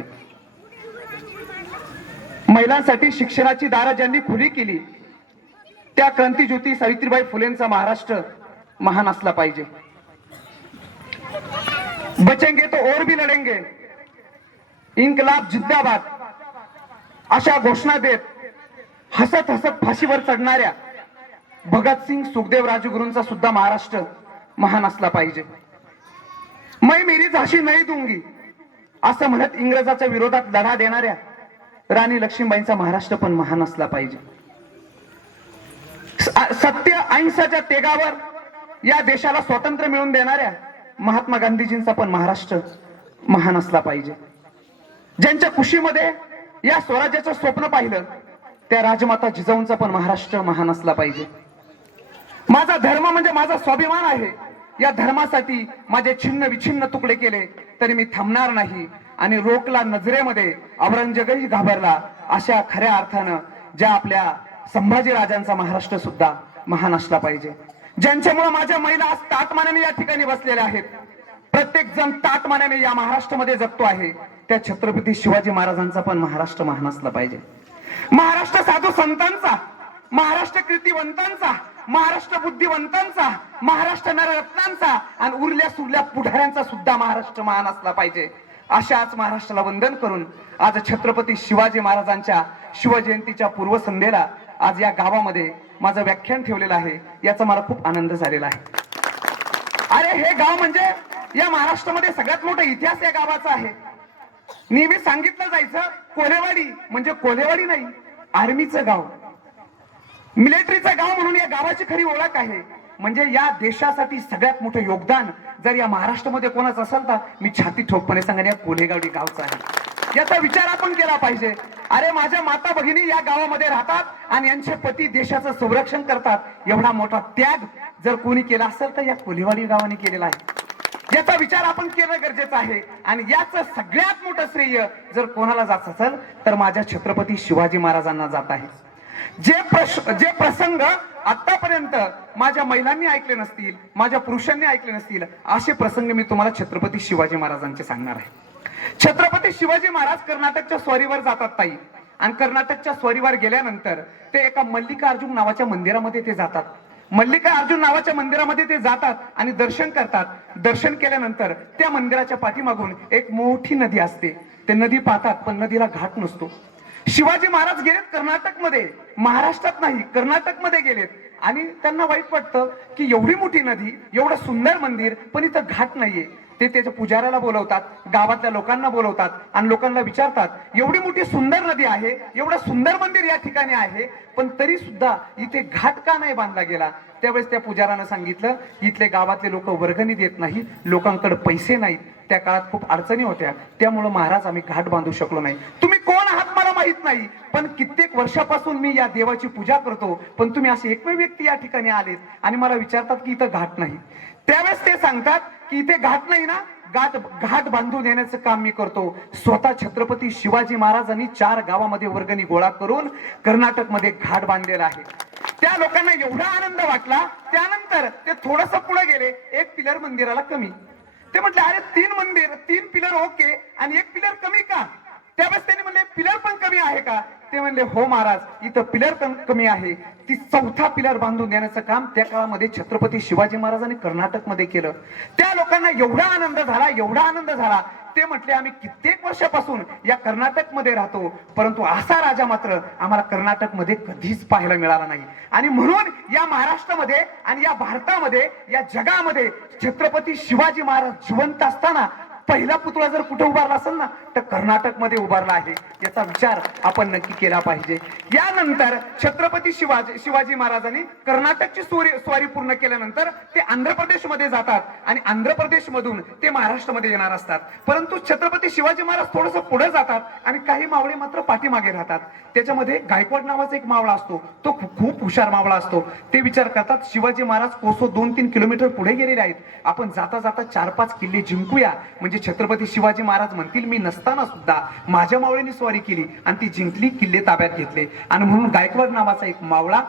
पाहिजे. महिलांसाठी शिक्षणाची दारं ज्यांनी खुली केली त्या क्रांतिज्योती सावित्रीबाई फुलेंचा महाराष्ट्र महान असला पाहिजे. बचेंगे तो और भी लढेंगे, इन्कलाब जिंदाबाद अशा घोषणा देत हसत हसत फाशीवर चढणाऱ्या भगतसिंग सुखदेव राजगुरूंचा सुद्धा महाराष्ट्र महान असला पाहिजे. मैं मेरी झाशी नाही दूंगी असं म्हणत इंग्रजाच्या विरोधात लढा देणाऱ्या राणी लक्ष्मीबाईंचा महाराष्ट्र पण महान असला पाहिजे. सत्य अहिंसाच्या तेगावर या देशाला स्वातंत्र्य मिळवून देणाऱ्या महात्मा गांधीजींचा पण महाराष्ट्र महान असला पाहिजे. ज्यांच्या कुशीमध्ये या स्वराज्याचं स्वप्न पाहिलं त्या राजमाता जिजाऊंचा पण महाराष्ट्र महान असला पाहिजे. माझा धर्म म्हणजे माझा स्वाभिमान आहे. या धर्मासाठी माझे छिन्न विछिन्न तुकडे केले तरी मी थांबणार नाही. आणि रोकला नजरेमध्ये औरंगजेबही घाबरला. अशा खऱ्या अर्थानं ज्या आपल्या संभाजी राजांचा महाराष्ट्र सुद्धा महान असला पाहिजे. ज्यांच्यामुळे माझ्या महिला आज ताटमानाने या ठिकाणी बसलेल्या आहेत. प्रत्येक जण ताटमानाने या महाराष्ट्रामध्ये जगतो आहे. त्या छत्रपती शिवाजी महाराजांचा पण महाराष्ट्र महान असला पाहिजे. महाराष्ट्र साधू संतांचा, महाराष्ट्र कीर्तिवंतांचा, महाराष्ट्र बुद्धिवंतांचा, महाराष्ट्र नररत्नांचा आणि उरल्या सुरल्या पुढाऱ्यांचा सुद्धा महाराष्ट्र महान असला पाहिजे. अशाच महाराष्ट्राला वंदन करून आज छत्रपती शिवाजी महाराजांच्या शिवजयंतीच्या पूर्वसंध्येला आज या गावामध्ये माझं व्याख्यान ठेवलेलं आहे. याचा मला खूप आनंद झालेला आहे. अरे हे गाव म्हणजे या महाराष्ट्रामध्ये सगळ्यात मोठा इतिहास या गावाचा आहे. नेहमी सांगितलं जायचं कोल्हेवाडी म्हणजे कोल्हेवाडी नाही, आर्मीचं गाव, मिलिटरीचं गाव म्हणून या गावाची खरी ओळख आहे. म्हणजे या देशासाठी सगळ्यात मोठं योगदान जर या महाराष्ट्रामध्ये कोणाचं असेल तर मी छाती ठोकपणे सांगेन या कोल्हेगावडी गावचं आहे. याचा विचार आपण केला पाहिजे. अरे माझ्या माता भगिनी या गावामध्ये राहतात आणि यांचे पती देशाचं संरक्षण करतात. एवढा मोठा त्याग जर कोणी केला असेल तर या कोल्हेवाडी गावाने केलेला आहे. याचा विचार आपण केलं गरजेचं आहे. आणि याचं सगळ्यात मोठं श्रेय जर कोणाला जात असेल तर माझ्या छत्रपती शिवाजी महाराजांना जात आहे. जे प्रसंग आतापर्यंत माझ्या महिलांनी ऐकले नसतील, माझ्या पुरुषांनी ऐकले नसतील, असे प्रसंग मी तुम्हाला छत्रपती शिवाजी महाराजांचे सांगणार आहे. छत्रपती शिवाजी महाराज कर्नाटकच्या स्वारीवर जातात ताई. आणि कर्नाटकच्या स्वारीवर गेल्यानंतर ते एका मल्लिकार्जुन नावाच्या मंदिरामध्ये ते जातात. मल्लिकार्जुन नावाच्या मंदिरामध्ये ते जातात आणि दर्शन करतात. दर्शन केल्यानंतर त्या मंदिराच्या पाठीमागून एक मोठी नदी असते. ते नदी पाहतात पण नदीला घाट नसतो. शिवाजी महाराज गेलेत कर्नाटकमध्ये, महाराष्ट्रात नाही कर्नाटकमध्ये गेलेत. आणि त्यांना वाईट वाटतं की एवढी मोठी नदी, एवढं सुंदर मंदिर, पण इथं घाट नाहीये. ते त्याच्या पुजाऱ्याला बोलवतात, गावातल्या लोकांना बोलवतात आणि लोकांना विचारतात एवढी मोठी सुंदर नदी आहे, एवढं सुंदर मंदिर या ठिकाणी आहे, पण तरी सुद्धा इथे घाट का नाही बांधला गेला. त्यावेळेस त्या पुजाऱ्यानं सांगितलं इथले गावातले लोक वर्गणी देत नाही, लोकांकडे पैसे नाहीत, त्या काळात खूप अडचणी होत्या, त्यामुळे महाराज आम्ही घाट बांधू शकलो नाही. तुम्ही कोण आहात मला माहित नाही, पण कित्येक वर्षापासून मी या देवाची पूजा करतो, पण तुम्ही असे एकमेव व्यक्ती या ठिकाणी आलेत आणि मला विचारतात की इथं घाट नाही. त्यावेळेस ते सांगतात की इथे घाट नाही ना, घाट बांधून देण्याचं काम मी करतो. स्वतः छत्रपती शिवाजी महाराजांनी 4 गावामध्ये वर्गणी गोळा करून कर्नाटकमध्ये घाट बांधलेला आहे. त्या लोकांना एवढा आनंद वाटला. त्यानंतर ते थोडस पुढे गेले, एक पिलर मंदिराला कमी. ते म्हटले अरे 3 पिलर ओके आणि 1 पिलर कमी का. त्यावेळेस त्यांनी म्हणले पिलर पण कमी आहे का. ते म्हणले हो महाराज, इथं पिलर कमी आहे. ती 4था पिलर बांधून देण्याचं काम त्या काळामध्ये छत्रपती शिवाजी महाराजांनी कर्नाटकमध्ये केलं. त्या लोकांना एवढा आनंद झाला, एवढा आनंद झाला. ते म्हटले आम्ही कित्येक वर्षापासून या कर्नाटकमध्ये राहतो, परंतु असा राजा मात्र आम्हाला कर्नाटकमध्ये कधीच पाहायला मिळाला नाही. आणि म्हणून या महाराष्ट्रामध्ये आणि या भारतामध्ये, या जगामध्ये छत्रपती शिवाजी महाराज जिवंत असताना पहिला पुतळा जर कुठे उभारला असेल ना तर कर्नाटकमध्ये उभारला आहे. याचा विचार आपण नक्की केला पाहिजे. यानंतर छत्रपती शिवाजी महाराजांनी कर्नाटकची स्वारी पूर्ण केल्यानंतर ते आंध्र प्रदेशमध्ये जातात आणि आंध्र प्रदेशमधून ते महाराष्ट्रामध्ये येणार असतात. परंतु छत्रपती शिवाजी महाराज थोडंसं पुढे जातात आणि काही मावळे मात्र पाठीमागे राहतात. त्याच्यामध्ये गायकवाड नावाचा एक मावळा असतो, तो खूप हुशार मावळा असतो. ते विचार करतात शिवाजी महाराज कोसो 2-3 किलोमीटर पुढे गेलेले आहेत, आपण जाता जाता 4-5 किल्ले जिंकूया. म्हणजे छत्रपती शिवाजी महाराज म्हणतील मी नसताना सुद्धा माझ्या मावळ्यांनी स्वारी केली आणि ती जिंकली, किल्ले ताब्यात घेतले. आणि म्हणून गायकवाड नावाचा एक मावळा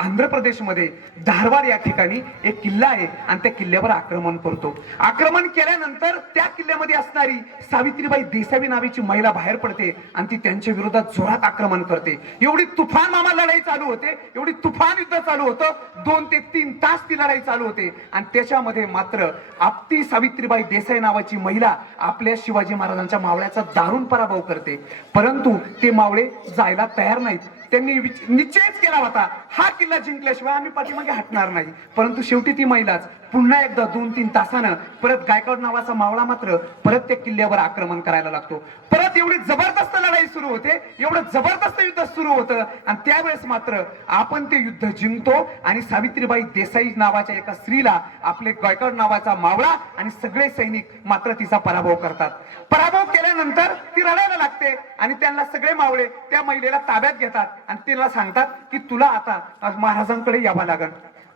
आंध्र प्रदेशमध्ये धारवाड या ठिकाणी एक किल्ला आहे आणि त्या किल्ल्यावर आक्रमण करतो. आक्रमण केल्यानंतर त्या किल्ल्यामध्ये असणारी सावित्रीबाई देसाई नावाची महिला बाहेर पडते आणि ती त्यांच्या विरोधात जोरात आक्रमण करते. एवढी तुफान मामा लढाई चालू होते, एवढी तुफान युद्ध चालू होतं. 2 ते 3 तास ती लढाई चालू होते आणि त्याच्यामध्ये मात्र आपती सावित्रीबाई देसाई नावाची महिला आपल्या शिवाजी महाराजांच्या मावळ्याचा दारुण पराभव करते. परंतु ते मावळे जायला तयार नाहीत. त्यांनी निश्चयच केला होता हा किल्ला जिंकल्याशिवाय आम्ही पाठीमागे हटणार नाही. परंतु शेवटी ती महिलाच पुन्हा एकदा 2-3 तासानं परत गायकवाड नावाचा मावळा मात्र परत त्या किल्ल्यावर आक्रमण करायला लागतो. परत एवढी जबरदस्त लढाई सुरू होते, एवढं जबरदस्त युद्ध सुरू होतं आणि त्यावेळेस मात्र आपण ते युद्ध जिंकतो आणि सावित्रीबाई देसाई नावाच्या एका स्त्रीला आपले गायकवाड नावाचा मावळा आणि सगळे सैनिक मात्र तिचा पराभव करतात. पराभव केल्यानंतर ती रडायला लागते आणि त्यांना सगळे मावळे त्या महिलेला ताब्यात घेतात आणि तिला सांगतात की तुला आता महाराजांकडे यावं लागेल.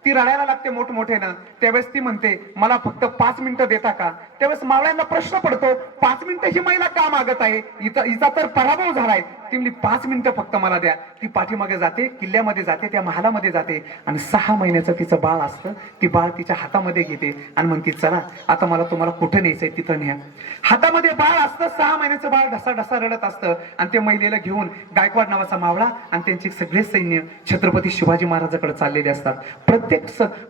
ती रडायला लागते मोठमोठ्यानं. त्यावेळेस ती म्हणते मला फक्त 5 मिनिटं देता का. त्यावेळेस मावळ्यांना प्रश्न पडतो 5 मिनिटं ही महिला का मागत आहे, हिचा तर पराभव झालाय. ती म्हणली 5 मिनिटं फक्त मला द्या. ती पाठीमागे जाते, किल्ल्यामध्ये जाते, त्या महालामध्ये जाते आणि 6 महिन्याचं तिचं बाळ असतं. ती बाळ तिच्या हातामध्ये घेते आणि म्हणते चला आता मला तुम्हाला कुठे न्यायचंय तिथं न्या. हातामध्ये बाळ असतं, 6 महिन्याचं बाळ ढसा ढसा रडत असतं आणि त्या महिलेला घेऊन गायकवाड नावाचा मावळा आणि त्यांचे सगळे सैन्य छत्रपती शिवाजी महाराजांकडे चाललेले असतात. प्रत्येक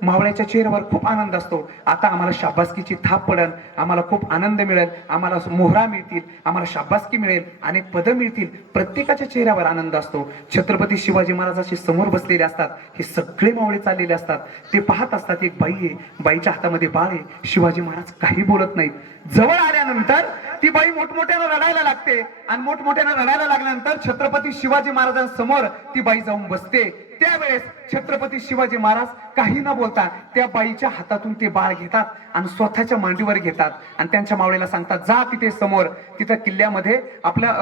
मावळ्याच्या चेहऱ्यावर खूप आनंद असतो. आता आम्हाला शाबासकीची थाप पडेल, आम्हाला खूप आनंद मिळेल, आम्हाला मोहरा मिळतील, आम्हाला शाबासकी मिळेल, अनेक पदं मिळतील. प्रत्येकाच्या चेहऱ्यावर आनंद असतो. छत्रपती शिवाजी महाराजांचे समोर बसलेले असतात. हे सगळे मावळे चाललेले असतात. ते पाहत असतात एक बाई आहे, बाईच्या हातामध्ये बाळ आहे. शिवाजी महाराज काही बोलत नाहीत. जवळ आल्यानंतर ती बाई मोठमोठ्यानं रडायला लागते आणि मोठमोठ्यानं रडायला लागल्यानंतर छत्रपती शिवाजी महाराजांसमोर ती बाई जाऊन बसते. त्यावेळेस छत्रपती शिवाजी महाराज काही न बोलता त्या बाईच्या हातातून ते बाळ घेतात आणि स्वतःच्या मांडीवर घेतात आणि त्यांच्या मावळेला सांगतात जा तिथे समोर, तिथं किल्ल्यामध्ये आपल्या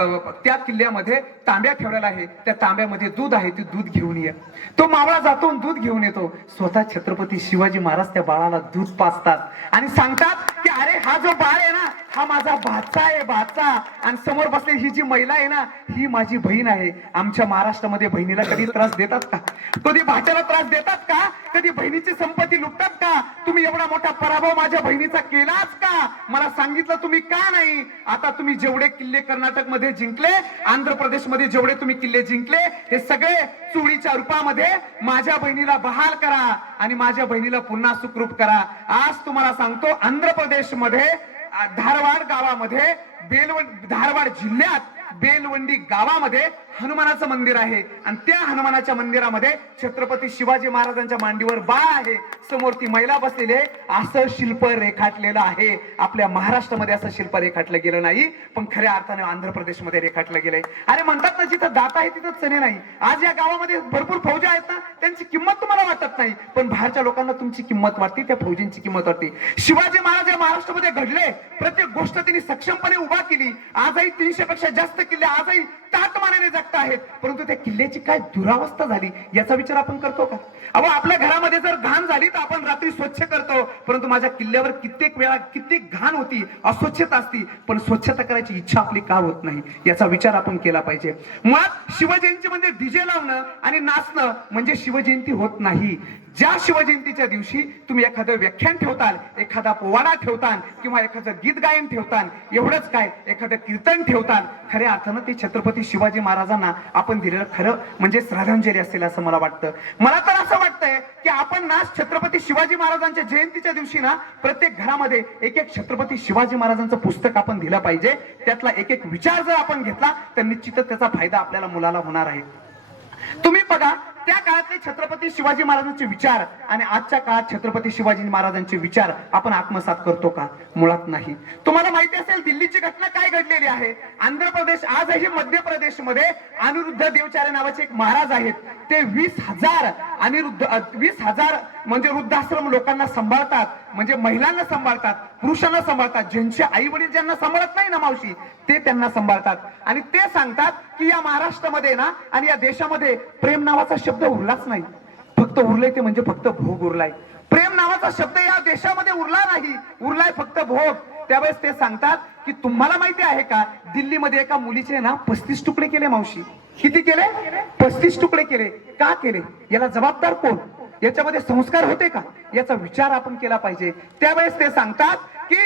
त्या किल्ल्यामध्ये तांब्या ठेवलेला आहे, त्या तांब्यामध्ये दूध आहे, ते दूध घेऊन ये. तो मावळा जातो दूध घेऊन येतो. स्वतः छत्रपती शिवाजी महाराज त्या बाळाला दूध पाजतात आणि सांगतात की अरे हा जो बाळ आहे ना हा माझा भाचा आहे, भाचा. आणि समोर बसलेली ही जी महिला आहे ना ही माझी बहीण आहे. आमच्या महाराष्ट्रामध्ये बहिणीला कधी त्रास देतात का, कधी भाच्याला त्रास देतात का, कधी बहिणीची संपत्ती लुटतात का. तुम्ही एवढा मोठा पराभव माझ्या बहिणीचा केलाच का, मला सांगितलं तुम्ही का नाही. आता तुम्ही जेवढे किल्ले कर्नाटक मध्ये जिंकले, आंध्र प्रदेश मध्ये जेवढे तुम्ही किल्ले जिंकले, हे सगळे चोळीच्या रूपामध्ये माझ्या बहिणीला बहाल करा आणि माझ्या बहिणीला पुन्हा सुखरूप करा. आज तुम्हाला सांगतो आंध्र प्रदेश मध्ये धारवाड गावामध्ये धारवाड जिल्ह्यात बेलवंडी गावामध्ये हनुमानाचं मंदिर आहे आणि त्या हनुमानाच्या मंदिरामध्ये छत्रपती शिवाजी महाराजांच्या मांडीवर बाळ आहे, समोर ती महिला बसलेली आहे. असं शिल्प रेखाटलेलं आहे. आपल्या महाराष्ट्रामध्ये असं शिल्प रेखाटलं गेलं नाही, पण खऱ्या अर्थाने आंध्र प्रदेशमध्ये रेखाटलं गेलंय. अरे म्हणतात ना जिथं दात आहे तिथं चणे नाही. आज या गावामध्ये भरपूर फौजा आहेत ना, त्यांची किंमत तुम्हाला वाटत नाही, पण बाहेरच्या लोकांना तुमची किंमत वाटते, त्या फौजींची किंमत वाटते. शिवाजी महाराज या महाराष्ट्रामध्ये घडले, प्रत्येक गोष्ट त्यांनी सक्षमपणे उभा केली. आजही 300 पेक्षा जास्त किल्ले आजही ताटमानेने जगत आहेत, परंतु त्या किल्ल्याची काय दुरावस्था झाली याचा विचार आपण करतो का. अहो आपल्या घरामध्ये जर घाण झाली तर आपण रात्री स्वच्छ करतो, परंतु माझ्या किल्ल्यावर कित्येक वेळा कित्येक घाण होती, अस्वच्छता असती, पण स्वच्छता करायची इच्छा आपली का होत नाही याचा विचार आपण केला पाहिजे. मुळात शिवजयंती म्हणजे डीजे लावणं आणि नाचणं म्हणजे शिवजयंती होत नाही. ज्या शिवजयंतीच्या दिवशी तुम्ही एखादं व्याख्यान ठेवताल, एखादा पोवाडा ठेवताल किंवा एखादं गीत गायन ठेवताल, एवढंच काय एखादं कीर्तन ठेवताल, खऱ्या अर्थानं ते छत्रपती शिवाजी महाराजांना आपण दिलेलं खरं म्हणजे श्रद्धांजली असेल असं मला वाटतं. मला तर असं वाटतंय की आपण ना छत्रपती शिवाजी महाराजांच्या जयंतीच्या दिवशी ना प्रत्येक घरामध्ये एक एक छत्रपती शिवाजी महाराजांचं पुस्तक आपण दिलं पाहिजे. त्यातला एक एक विचार जर आपण घेतला तर निश्चितच त्याचा फायदा आपल्याला मुलाला होणार आहे. तुम्ही बघा त्या काळातले छत्रपती शिवाजी महाराजांचे विचार आणि आजच्या काळात छत्रपती शिवाजी महाराजांचे विचार आपण आत्मसात करतो का? मुळात नाही. तुम्हाला माहिती असेल दिल्लीची घटना काय घडलेली आहे. आंध्र प्रदेश आजही मध्य प्रदेशमध्ये अनिरुद्ध देवचार्य नावाचे एक महाराज आहेत. ते 20,000 म्हणजे वृद्धाश्रम लोकांना सांभाळतात, म्हणजे महिलांना सांभाळतात, पुरुषांना सांभाळतात. ज्यांचे आई वडील ज्यांना सांभाळत नाही ना मावशी, ते त्यांना सांभाळतात. आणि ते सांगतात की या महाराष्ट्रामध्ये ना आणि या देशामध्ये प्रेम नावाचा शब्द उरलाच नाही. फक्त उरलाय ते म्हणजे फक्त भोग उरलाय. प्रेम नावाचा शब्द या देशामध्ये उरला नाही, उरलाय फक्त भोग. त्यावेळेस ते सांगतात की तुम्हाला माहिती आहे का, दिल्लीमध्ये एका मुलीचे ना 35 तुकडे केले मावशी. किती केले? 35 तुकडे केले. का केले? याला जबाबदार कोण? याच्यामध्ये संस्कार होते का? याचा विचार आपण केला पाहिजे. त्यावेळेस ते सांगतात की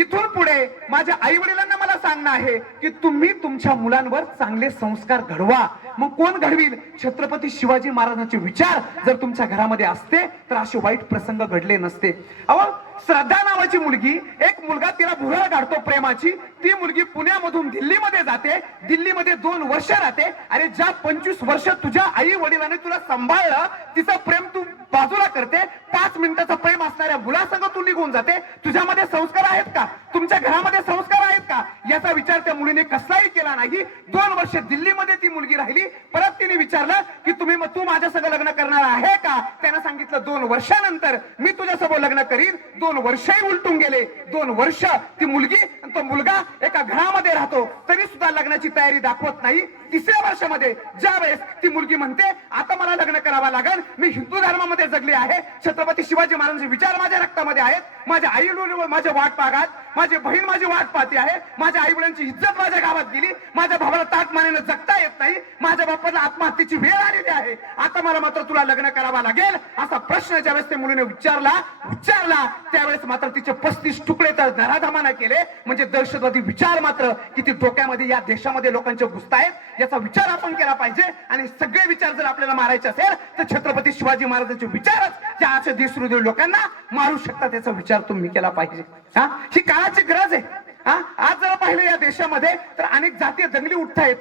इथून पुढे माझ्या आई वडिलांना मला सांगणं आहे की तुम्ही तुमच्या मुलांवर चांगले संस्कार घडवा. मग कोण घडविल? छत्रपती शिवाजी महाराजांचे विचार जर तुमच्या घरामध्ये असते तर असे वाईट प्रसंग घडले नसते. अहो, श्रद्धा नावाची मुलगी, एक मुलगा तिला भुरळ काढतो प्रेमाची, ती मुलगी पुण्यामधून दिल्लीमध्ये जाते, दिल्लीमध्ये 2 वर्ष राहते. अरे ज्या 25 वर्ष तुझ्या आई वडिलांनी तुला सांभाळलं, तिचं प्रेम तू बाजूला करते, 5 मिनिटाचं प्रेम असणाऱ्या मुलासंग तू निघून जाते. तुझ्यामध्ये संस्कार आहेत का? तुमच्या घरामध्ये संस्कार आहेत का? याचा विचार त्या मुलीने कसलाही केला नाही. 2 वर्ष दिल्लीमध्ये ती मुलगी राहिली. परत तिने विचारलं की तू माझ्या संग लग्न करणार आहे का? त्यानं सांगितलं 2 वर्षानंतर मी तुझ्यासोबत लग्न करीन. 2 वर्षही उलटून गेले. 2 वर्ष ती मुलगी आणि तो मुलगा एका घरामध्ये राहतो, तरी सुद्धा लग्नाची तयारी दाखवत नाही. 3ऱ्या वर्षामध्ये ज्या वेळेस ती मुलगी म्हणते आता मला लग्न करावं लागेल, मी हिंदू धर्मामध्ये जगली आहे, छत्रपती शिवाजी महाराजांचे विचार माझ्या रक्तामध्ये आहेत, माझ्या आई माझ्या वाट पाहतात, माझी बहीण माझी वाट पाहते आहे, माझ्या आई वडिलांची इज्जत माझ्या गावात गेली, माझ्या भावाला ताट मानेनं जगता येत नाही, माझ्या बापाला आत्महत्येची वेळ आलेली आहे, आता मला मात्र तुला लग्न करावा लागेल असा प्रश्न ज्यावेळेस त्या मुलीने विचारला त्यावेळेस मात्र तिचे 35 तुकडे तर धराधमाना केले. म्हणजे दहशतवादी विचार मात्र किती डोक्यामध्ये या देशामध्ये लोकांचे घुसतायत, याचा विचार आपण केला पाहिजे. आणि सगळे विचार जर आपल्याला मारायचे असेल तर छत्रपती शिवाजी महाराजांचे विचारच ज्या अशा देशहृदय लोकांना मारू शकतात, याचा विचार तुम्ही केला पाहिजे. ही काळाची गरज आहे. आज जर पाहिलं या देशामध्ये तर अनेक जातीय दंगली उठतायत.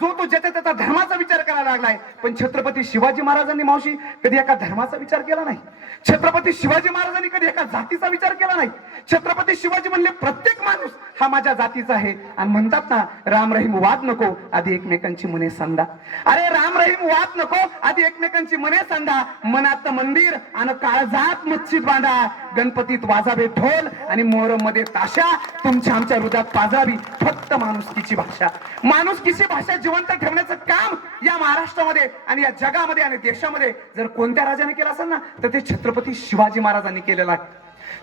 जो तो ज्याच्या त्याचा धर्माचा विचार करायला लागलाय. पण छत्रपती शिवाजी महाराजांनी मावशी कधी एका धर्माचा विचार केला नाही. छत्रपती शिवाजी महाराजांनी कधी एका जातीचा विचार केला नाही. छत्रपती शिवाजी म्हणले प्रत्येक माणूस हा माझ्या जातीचा आहे. आणि म्हणतात ना, राम रहीम वाद नको आधी एकमेकांची मने सांदा. अरे राम रहीम वाद नको आधी एकमेकांची मने सांदा. मनात मंदिर आणि काळजात मस्जिद बांधा. गणपतीत वाजावे ढोल आणि मोहरम मध्ये ताशा. तुमच्या आमच्या हृदयात पाजावी फक्त माणुसकीची भाषा. माणुसकीची भाषा जिवंत ठेवण्याचं काम या महाराष्ट्रामध्ये आणि या जगामध्ये आणि देशामध्ये जर कोणत्या राजाने केलं असेल ना तर ते छत्रपती शिवाजी महाराजांनी केलेलं आहे.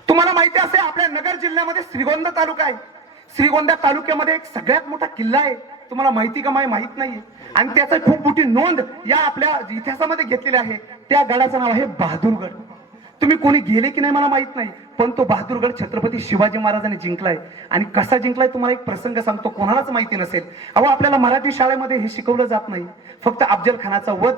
तुम्हाला माहिती असेल आपल्या नगर जिल्ह्यामध्ये श्रीगोंदा तालुका आहे. श्रीगोंदा तालुक्यामध्ये एक सगळ्यात मोठा किल्ला आहे. तुम्हाला माहिती का? माहित नाहीये. आणि त्याचा खूप मोठी नोंद या आपल्या इतिहासामध्ये घेतलेली आहे. त्या गडाचं नाव आहे बहादूरगड. तुम्ही कोणी गेले की नाही मला माहित नाही, पण तो बहादूरगड छत्रपती शिवाजी महाराजांनी जिंकलाय. आणि कसा जिंकलाय तुम्हाला एक प्रसंग सांगतो, कोणालाच माहिती नसेल. अहो, आपल्याला मराठी शाळेमध्ये हे शिकवलं जात नाही. फक्त अफजल खानाचा वध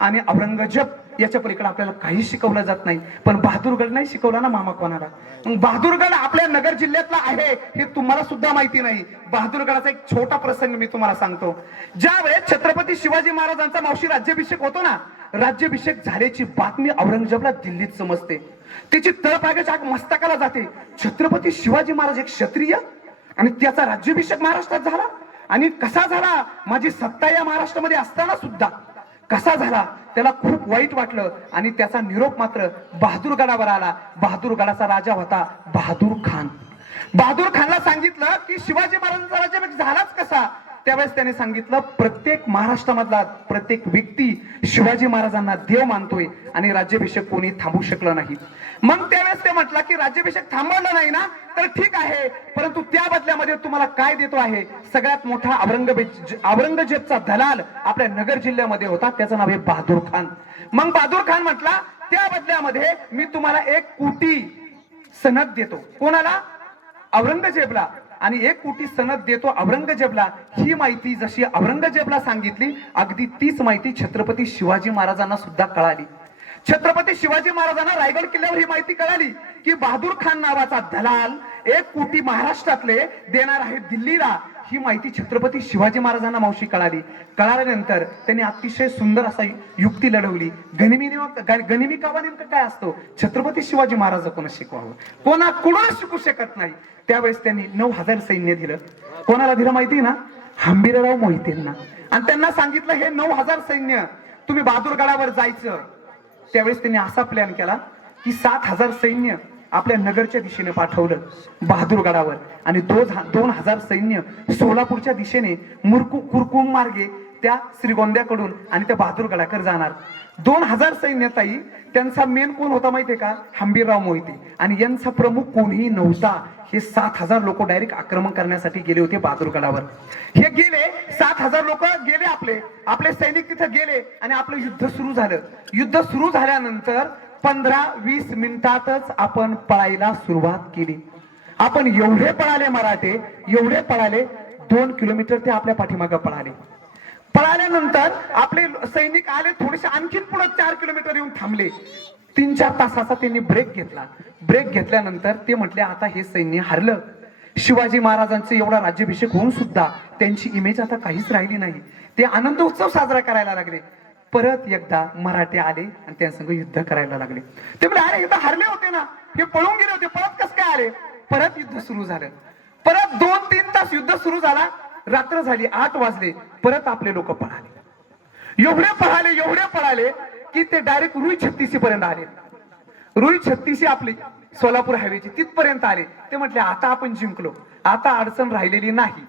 आणि औरंगजेब याच्या पलीकडे आपल्याला काही शिकवलं जात नाही. पण बहादूरगड नाही शिकवला ना मामा कोणाला. बहादूरगड आपल्या नगर जिल्ह्यातला आहे हे तुम्हाला सुद्धा माहिती नाही. बहादूरगडाचा एक छोटा प्रसंग मी तुम्हाला सांगतो. ज्या वेळेस छत्रपती शिवाजी महाराजांचा मावशी राज्याभिषेक होतो ना, राज्याभिषेक झाल्याची बातमी औरंगजेबला दिल्लीत समजते. त्याची तळपायाच्या मस्तकाला जाते. छत्रपती शिवाजी महाराज एक क्षत्रिय आणि त्याचा राज्याभिषेक महाराष्ट्रात झाला. आणि कसा झाला? माझी सत्ता या महाराष्ट्रामध्ये असताना सुद्धा कसा झाला? त्याला खूप वाईट वाटलं आणि त्याचा निरोप मात्र बहादूरगडावर आला. बहादूरगडाचा राजा होता बहादूर खान. बहादूर खानला सांगितलं की शिवाजी महाराजांचा राज्याभिषेक झालाच कसा? त्यावेळेस त्याने सांगितलं प्रत्येक महाराष्ट्रामधला प्रत्येक व्यक्ती शिवाजी महाराजांना देव मानतोय आणि राज्याभिषेक कोणी थांबू शकलं नाही. मग त्यावेळेस ते म्हटलं की राज्याभिषेक थांबवलं नाही ना तर ठीक आहे, परंतु त्या बदल्यामध्ये तुम्हाला काय देतो आहे? सगळ्यात मोठा औरंगजेबचा दलाल आपल्या नगर जिल्ह्यामध्ये होता, त्याचं नाव आहे बहादूर खान. मग बहादूर खान म्हटला त्या बदल्यामध्ये मी तुम्हाला 1 कोटी सनद देतो. कोणाला? औरंगजेबला. आणि 1 कोटी सनद देतो औरंगजेबला. ही माहिती जशी औरंगजेबला सांगितली अगदी तीच माहिती छत्रपती शिवाजी महाराजांना सुद्धा कळाली. छत्रपती शिवाजी महाराजांना रायगड किल्ल्यावर ही माहिती कळाली की बहादूर खान नावाचा दलाल 1 कोटी महाराष्ट्रातले देणार आहे दिल्लीला. ही माहिती छत्रपती शिवाजी महाराजांना मावशी कळाली. कळाल्यानंतर त्यांनी अतिशय सुंदर असा युक्ती लढवली. गनिमी कावा नेमकं काय असतो? छत्रपती शिवाजी महाराज कोणा शिकवावं, कोणाकडून शिकू शकत नाही. त्यावेळेस त्यांनी 9,000 सैन्य दिलं. कोणाला दिलं माहिती ना? हंबीरराव मोहितेंना. आणि त्यांना सांगितलं हे 9,000 सैन्य तुम्ही बहादूरगडावर जायचं. त्यावेळेस त्यांनी असा प्लॅन केला की 7,000 सैन्य आपल्या नगरच्या दिशेने पाठवलं बहादूरगडावर आणि 2,000 सैन्य सोलापूरच्या दिशेने कुरकुम मार्गे त्या श्रीगोंद्याकडून आणि त्या बहादूरगडाकडे जाणार. 2000 सैन्यताई. त्यांचा मेन कोण होता माहितीये का? हंबीरराव मोहिते. आणि यांचा प्रमुख कोणीही नव्हता. हे 7000 लोक डायरेक्ट आक्रमण करण्यासाठी गेले होते बहादूरगडावर. हे गेले 7000 लोक गेले, आपले सैनिक तिथे गेले आणि आपलं युद्ध सुरू झालं. युद्ध सुरू झाल्यानंतर 15-20 मिनिटातच आपण पळायला सुरुवात केली. आपण एवढे पळाले मराठे, एवढे पळाले, 2 किलोमीटर ते आपल्या पाठीमागे पळाले. पळाल्यानंतर आपले सैनिक आले थोडेसे, आणखीन पुढे 4 किलोमीटर येऊन थांबले. 3-4 तासाचा त्यांनी ब्रेक घेतला. ब्रेक घेतल्यानंतर ते म्हटले आता हे सैन्य हरलं. शिवाजी महाराजांचे एवढा राज्याभिषेक होऊन सुद्धा त्यांची इमेज आता काहीच राहिली नाही. ते आनंद उत्सव साजरा करायला लागले. परत एकदा मराठे आले आणि त्यांसंग युद्ध करायला लागले. ते म्हणे अरे इथं हरले होते ना, हे पळून गेले होते, परत कसं काय आले? परत युद्ध सुरू झालं. परत 2-3 तास युद्ध सुरू झाला. रात्र झाली, 8 वाजले. परत आपले लोक पळाले. एवढे पळाले की ते डायरेक्ट रुई 36 पर्यंत आले. रुई 36 आपली सोलापूर हायवेची तिथपर्यंत आले. ते म्हटले आता आपण जिंकलो, आता अडचण राहिलेली नाही.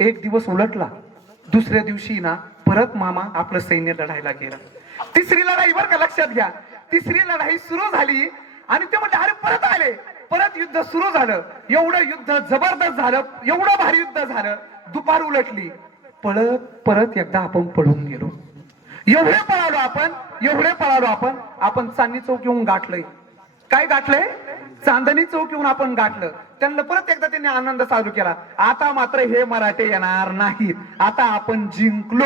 एक दिवस उलटला. दुसऱ्या दिवशी ना परत मामा आपलं सैन्य लढायला गेलं. तिसरी लढाई, बरं का, लक्षात घ्या, तिसरी लढाई सुरू झाली आणि ते म्हटले अरे परत आले. परत युद्ध सुरू झालं. एवढं युद्ध जबरदस्त झालं, एवढं भारी युद्ध झालं. दुपार उलटली. परत एकदा आपण पळून गेलो. एवढे पळालो आपण चांदणी चौक येऊन गाठलंय. काय गाठलंय? चांदणी चौक येऊन आपण गाठलं. त्यांना परत एकदा त्यांनी आनंद चालू केला. आता मात्र हे मराठे येणार नाहीत, आता आपण जिंकलो.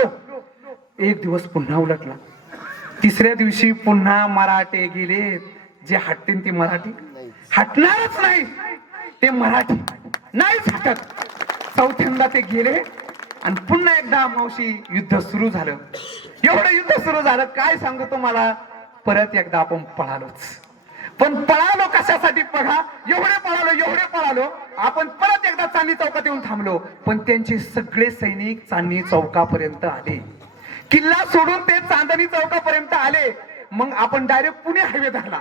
एक दिवस पुन्हा उलटला. तिसऱ्या दिवशी पुन्हा मराठे गेले. जे हटतील ती मराठी हटणारच नाही. ते मराठी नाहीच हटत. चौथ्यांदा ते गेले आणि पुन्हा एकदा मावशी युद्ध सुरू झालं. एवढं युद्ध सुरू झालं काय सांगू तुम्हाला. परत एकदा आपण पळालोच. पण पळालो कशासाठी बघा. एवढे पळालो आपण. परत एकदा चांदणी चौकात येऊन थांबलो. पण त्यांचे सगळे सैनिक चांदणी चौकापर्यंत आले. किल्ला सोडून ते चांदणी चौकापर्यंत आले. मग आपण डायरेक्ट पुणे हायवे धरला.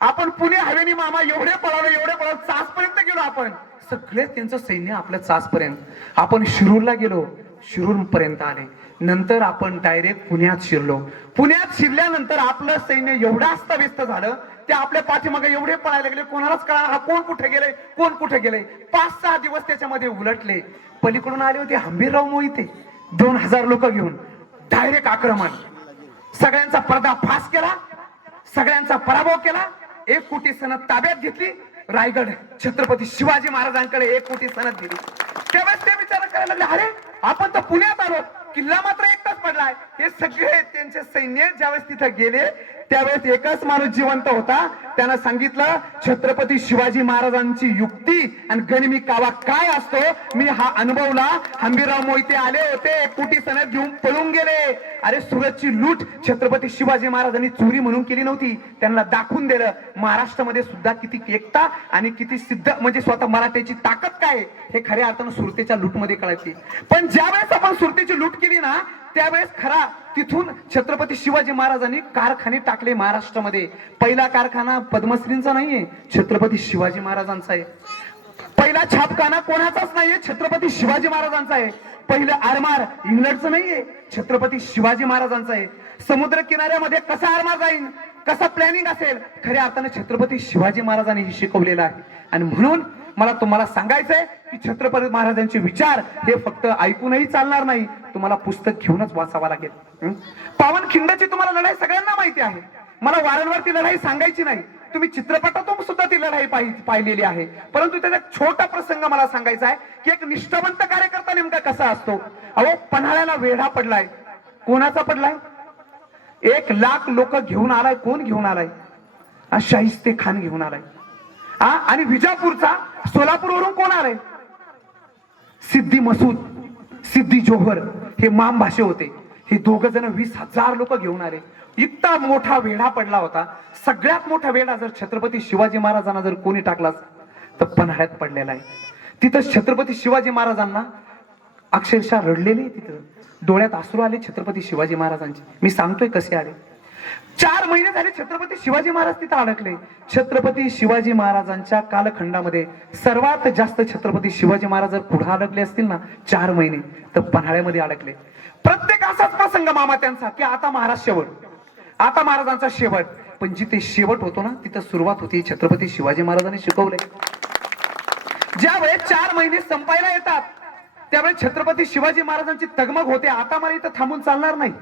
आपण पुणे हायवेनी मामा एवढे पळालो चासपर्यंत गेलो. आपण सगळे त्यांचं सैन्य आपलं चासपर्यंत. आपण शिरूरला गेलो, शिरूर पर्यंत आले. नंतर आपण डायरेक्ट पुण्यात शिरलो. पुण्यात शिरल्यानंतर आपलं सैन्य एवढं अस्ताव्यस्त झालं. ते आपल्या पाठीमागे एवढे पळायला लागले, कोणालाच कळा हा कोण कुठे गेले. 5-6 दिवस त्याच्यामध्ये उलटले. पलीकडून आले होते हंबीरराव मोहिते 2000 लोक घेऊन. डायरेक्ट आक्रमण. सगळ्यांचा पर्दाफाश केला, सगळ्यांचा पराभव केला. 1 कोटी सनद ताब्यात घेतली. रायगड छत्रपती शिवाजी महाराजांकडे 1 कोटी सनद दिली. त्यावेळेस ते विचार करायला लागले अरे आपण तर पुण्यात आलो, किल्ला मात्र एकटाच पडलाय. हे सगळे त्यांचे सैन्य ज्यावेळेस तिथे गेले त्यावेळेस एकच माणूस जिवंत होता. त्यानं सांगितलं छत्रपती शिवाजी महाराजांची युक्ती आणि गनिमी कावा काय असतो मी हा अनुभवला. हंबीरराव मोहिते आले होते, 1 कोटी सनद घेऊन पळून गेले. अरे सुरतची लूट छत्रपती शिवाजी महाराजांनी चोरी म्हणून केली नव्हती, त्यांना दाखवून दिलं महाराष्ट्रामध्ये सुद्धा किती एकता आणि किती सिद्ध म्हणजे स्वतः मराठ्याची ताकद काय हे खऱ्या अर्थानं सुरतेच्या लूटमध्ये कळायची. पण ज्यावेळेस आपण सुरतेची लूट केली ना त्यावेळेस खरा तिथून छत्रपती शिवाजी महाराजांनी कारखाने टाकले महाराष्ट्रामध्ये. पहिला कारखाना पद्मश्रींचा नाहीये, छत्रपती शिवाजी महाराजांचा आहे. पहिला छापखाना कोणाचाच नाहीये, छत्रपती शिवाजी महाराजांचा आहे. पहिलं आरमार इंग्लंडचं नाहीये, छत्रपती शिवाजी महाराजांचा आहे. समुद्र किनाऱ्यामध्ये कसा आरमार जाईल, कसा प्लॅनिंग असेल, खऱ्या अर्थाने छत्रपती शिवाजी महाराजांनी हे शिकवलेलं आहे. आणि म्हणून मला तुम्हाला सांगायचंय की छत्रपती महाराजांचे विचार हे फक्त ऐकूनही चालणार नाही, तुम्हाला पुस्तक घेऊनच वाचावं लागेल. पावनखिंडची तुम्हाला लढाई सगळ्यांना माहिती आहे. मला वारंवार ती लढाई सांगायची नाही, तुम्ही चित्रपटातून सुद्धा ती लढाई पाहिलेली आहे. परंतु त्याचा छोटा प्रसंग मला सांगायचा आहे की एक निष्ठावंत कार्यकर्ता नेमका कसा असतो. अहो पन्हाळ्याला वेढा पडलाय. कोणाचा पडलाय? 1 लाख लोक घेऊन आलाय. कोण घेऊन आलाय? शाहिस्ते खान घेऊन आलाय. आणि विजापूरचा सोलापूरवरून कोण आलाय? सिद्धी मसूद, सिद्धी जोहर हे माम भाषे होते. हे 2 जण 20,000 लोक घेऊन आले. इतका मोठा वेढा पडला होता. सगळ्यात मोठा वेढा जर छत्रपती शिवाजी महाराजांना जर कोणी टाकला तर पन्हाळ्यात पडलेला आहे. तिथं छत्रपती शिवाजी महाराजांना अक्षरशः रडलेले, तिथं डोळ्यात अश्रू आले छत्रपती शिवाजी महाराजांचे. मी सांगतोय कसे आले. 4 महिने झाले छत्रपती शिवाजी महाराज तिथं अडकले. छत्रपती शिवाजी महाराजांच्या कालखंडामध्ये सर्वात जास्त छत्रपती शिवाजी महाराज जर पुढे अडकले असतील ना 4 महिने, तर पन्हाळ्यामध्ये अडकले. प्रत्येक असाच प्रसंग मामा त्यांचा की आता महाराज शेवट, आता महाराजांचा शेवट. पण जिथे शेवट होतो ना तिथं सुरुवात होती. छत्रपती शिवाजी महाराजांनी शिकवले. ज्यावेळेस 4 महिने संपायला येतात त्यावेळेस छत्रपती शिवाजी महाराजांची तगमग होते. आता मला इथं थांबून चालणार नाही,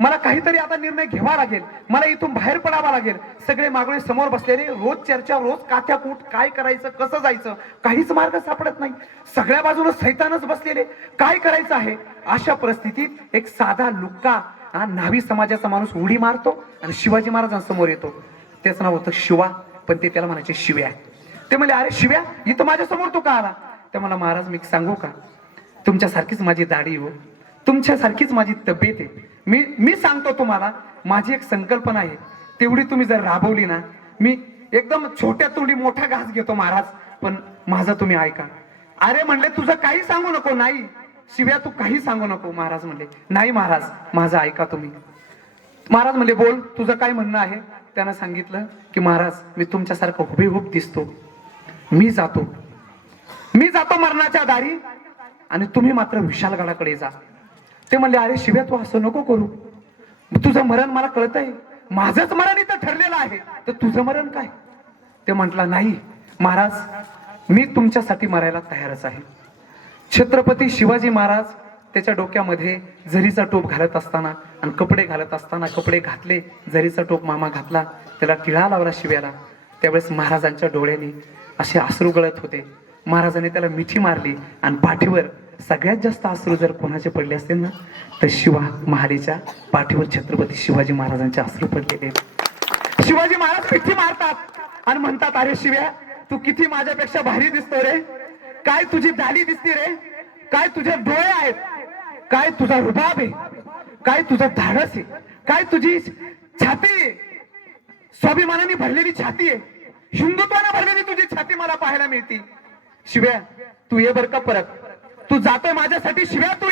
मला काहीतरी आता निर्णय घ्यावा लागेल, मला इथून बाहेर पडावा लागेल. सगळे मागणे समोर बसलेले, रोज चर्चा, रोज काथ्याकूट, काय करायचं, कसं जायचं, काहीच मार्ग सापडत नाही. सगळ्या बाजूने सैतानच बसलेले, काय करायचं आहे. अशा परिस्थितीत एक साधा लुक्का न्हावी समाजाचा माणूस उडी मारतो आणि शिवाजी महाराजांसमोर येतो. त्याचं नाव होतं शिवा, पण ते त्याला म्हणायचे शिव्या. ते म्हणले, अरे शिव्या, इथं माझ्या समोर तू का आला. ते मला, महाराज मी सांगू का, तुमच्यासारखीच माझी दाढी हो, तुमच्यासारखीच माझी तब्येत आहे. मी सांगतो तुम्हाला, माझी एक संकल्पना आहे, तेवढी तुम्ही जर राबवली ना, मी एकदम छोट्या तोंडी मोठा घास घेतो महाराज, पण माझं तुम्ही ऐका. अरे म्हणले, तुझं काही सांगू नको. नाही शिव्या, तू काही सांगू नको. महाराज म्हणले, नाही महाराज, माझं ऐका तुम्ही. महाराज म्हणले, बोल, तुझं काय म्हणणं आहे. त्यानं सांगितलं की महाराज, मी तुमच्यासारखं हुबेहूब दिसतो, मी जातो मरणाच्या दारी आणि तुम्ही मात्र विशालगडाकडे जा. ते म्हणले, अरे शिव्या, तू असं नको करू, तुझं मरण मला कळतंय, माझंच मरण इथं ठरलेलं आहे, तर तुझं मरण काय. ते म्हटला, नाही महाराज, मी तुमच्यासाठी मरायला तयारच आहे. छत्रपती शिवाजी महाराज त्याच्या डोक्यामध्ये जरीचा टोप घालत असताना आणि कपडे घालत असताना, कपडे घातले, जरीचा टोप मामा घातला, त्याला टिळा लावला शिव्याला. त्यावेळेस महाराजांच्या डोळ्याने असे अश्रू गळत होते. महाराजांनी त्याला मिठी मारली आणि पाठीवर सगळ्यात जास्त अश्रू जर कोणाचे पडले असतील ना, तर शिवा महालीच्या पाठीवर छत्रपती शिवाजी महाराजांचे अश्रू पडलेले. शिवाजी महाराज मिठी मारतात आणि म्हणतात, अरे शिव्या, तू किती माझ्यापेक्षा भारी दिसतो रे, काय तुझी दाढी दिसते रे, काय तुझे डोळे आहेत, काय तुझा रुबाब आहे, काय तुझं धाडस आहे, काय तुझी छाती आहे, स्वाभिमानाने भरलेली छाती आहे, हिंदुत्वाने भरलेली तुझी छाती मला पाहायला मिळते. शिव्या, तू ये बर का परत, तू जातोय माझ्यासाठी शिव्या, तू